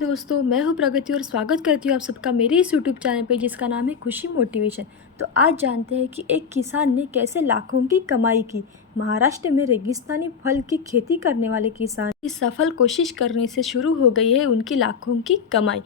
दोस्तों, मैं हूँ प्रगति और स्वागत करती हूँ आप सबका मेरे इस यूट्यूब चैनल पे जिसका नाम है खुशी मोटिवेशन। तो आज जानते हैं कि एक किसान ने कैसे लाखों की कमाई की। महाराष्ट्र में रेगिस्तानी फल की खेती करने वाले किसान की सफल कोशिश करने से शुरू हो गई है उनकी लाखों की कमाई।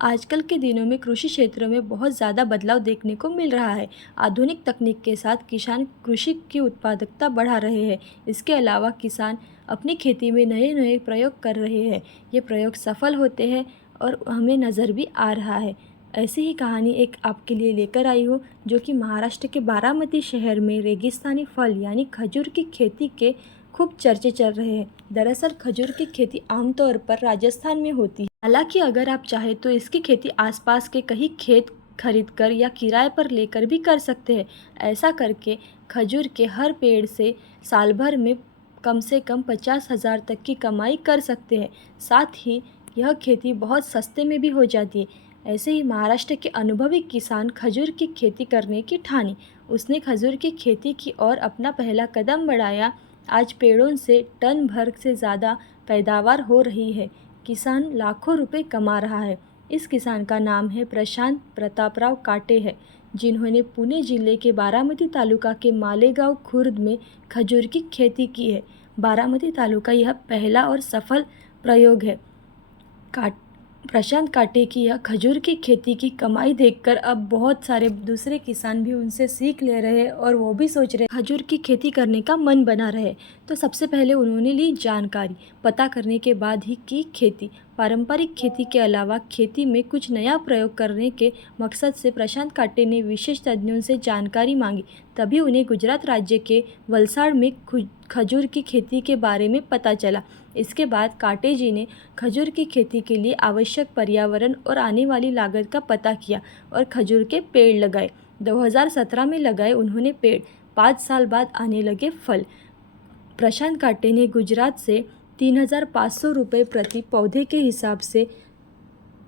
आजकल के दिनों में कृषि क्षेत्र में बहुत ज़्यादा बदलाव देखने को मिल रहा है। आधुनिक तकनीक के साथ किसान कृषि की उत्पादकता बढ़ा रहे हैं। इसके अलावा किसान अपनी खेती में नए नए प्रयोग कर रहे हैं। ये प्रयोग सफल होते हैं और हमें नज़र भी आ रहा है। ऐसी ही कहानी एक आपके लिए लेकर आई हूँ, जो कि महाराष्ट्र के बारामती शहर में रेगिस्तानी फल यानी खजूर की खेती के खूब चर्चे चल रहे हैं। दरअसल खजूर की खेती आमतौर पर राजस्थान में होती है। हालांकि अगर आप चाहें तो इसकी खेती आसपास के कहीं खेत खरीदकर या किराए पर लेकर भी कर सकते हैं। ऐसा करके खजूर के हर पेड़ से साल भर में कम से कम 50,000 तक की कमाई कर सकते हैं। साथ ही यह खेती बहुत सस्ते में भी हो जाती है। ऐसे ही महाराष्ट्र के अनुभवी किसान खजूर की खेती करने की ठानी। उसने खजूर की खेती की और अपना पहला कदम बढ़ाया। आज पेड़ों से टन भर से ज़्यादा पैदावार हो रही है। किसान लाखों रुपए कमा रहा है। इस किसान का नाम है प्रशांत प्रतापराव काटे है, जिन्होंने पुणे जिले के बारामती तालुका के मालेगांव खुर्द में खजूर की खेती की है। बारामती तालुका यह पहला और सफल प्रयोग है। प्रशांत काटे की यह खजूर की खेती की कमाई देखकर अब बहुत सारे दूसरे किसान भी उनसे सीख ले रहे हैं और वो भी सोच रहे खजूर की खेती करने का मन बना रहे। तो सबसे पहले उन्होंने ली जानकारी, पता करने के बाद ही की खेती। पारंपरिक खेती के अलावा खेती में कुछ नया प्रयोग करने के मकसद से प्रशांत काटे ने विशेष तज्ञों से जानकारी मांगी। तभी उन्हें गुजरात राज्य के वलसाड़ में खजूर की खेती के बारे में पता चला। इसके बाद काटे जी ने खजूर की खेती के लिए आवश्यक पर्यावरण और आने वाली लागत का पता किया और खजूर के पेड़ लगाए। 2017 में लगाए उन्होंने पेड़। 5 साल बाद आने लगे फल। प्रशांत काटे ने गुजरात से 3,500 रुपये प्रति पौधे के हिसाब से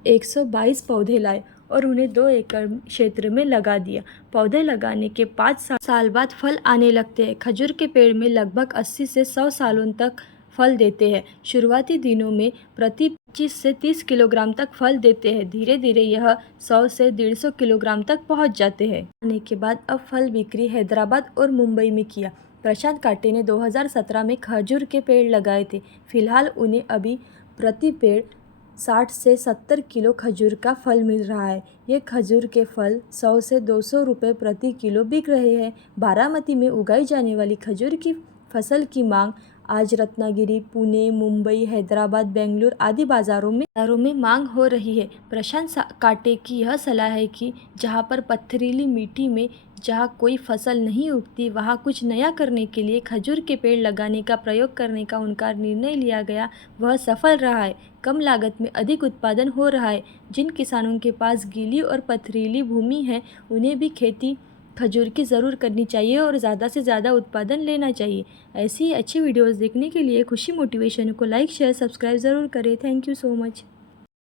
122 पौधे लाए और उन्हें 2 एकड़ क्षेत्र में लगा दिया। पौधे लगाने के 5 साल बाद फल आने लगते हैं। खजूर के पेड़ में लगभग 80 से 100 सालों तक फल देते हैं। शुरुआती दिनों में प्रति 25 से 30 किलोग्राम तक फल देते हैं। धीरे धीरे यह 100 से 150 किलोग्राम तक पहुंच जाते हैं। आने के बाद अब फल बिक्री हैदराबाद और मुंबई में किया। प्रशांत काटे ने 2017 में खजूर के पेड़ लगाए थे। फिलहाल उन्हें अभी प्रति पेड़ 60 से 70 किलो खजूर का फल मिल रहा है। ये खजूर के फल 100 से 200 रुपये प्रति किलो बिक रहे हैं। बारामती में उगाई जाने वाली खजूर की फसल की मांग आज रत्नागिरी, पुणे, मुंबई, हैदराबाद, बेंगलुरु आदि बाज़ारों में मांग हो रही है। प्रशांत काटे की यह सलाह है कि जहां पर पथरीली मिट्टी में जहां कोई फसल नहीं उगती, वहां कुछ नया करने के लिए खजूर के पेड़ लगाने का प्रयोग करने का उनका निर्णय लिया गया। वह सफल रहा है। कम लागत में अधिक उत्पादन हो रहा है। जिन किसानों के पास गीली और पथरीली भूमि है, उन्हें भी खेती खजूर की ज़रूर करनी चाहिए और ज़्यादा से ज़्यादा उत्पादन लेना चाहिए। ऐसी ही अच्छी वीडियोस देखने के लिए खुशी मोटिवेशन को लाइक, शेयर, सब्सक्राइब ज़रूर करें। Thank you so much.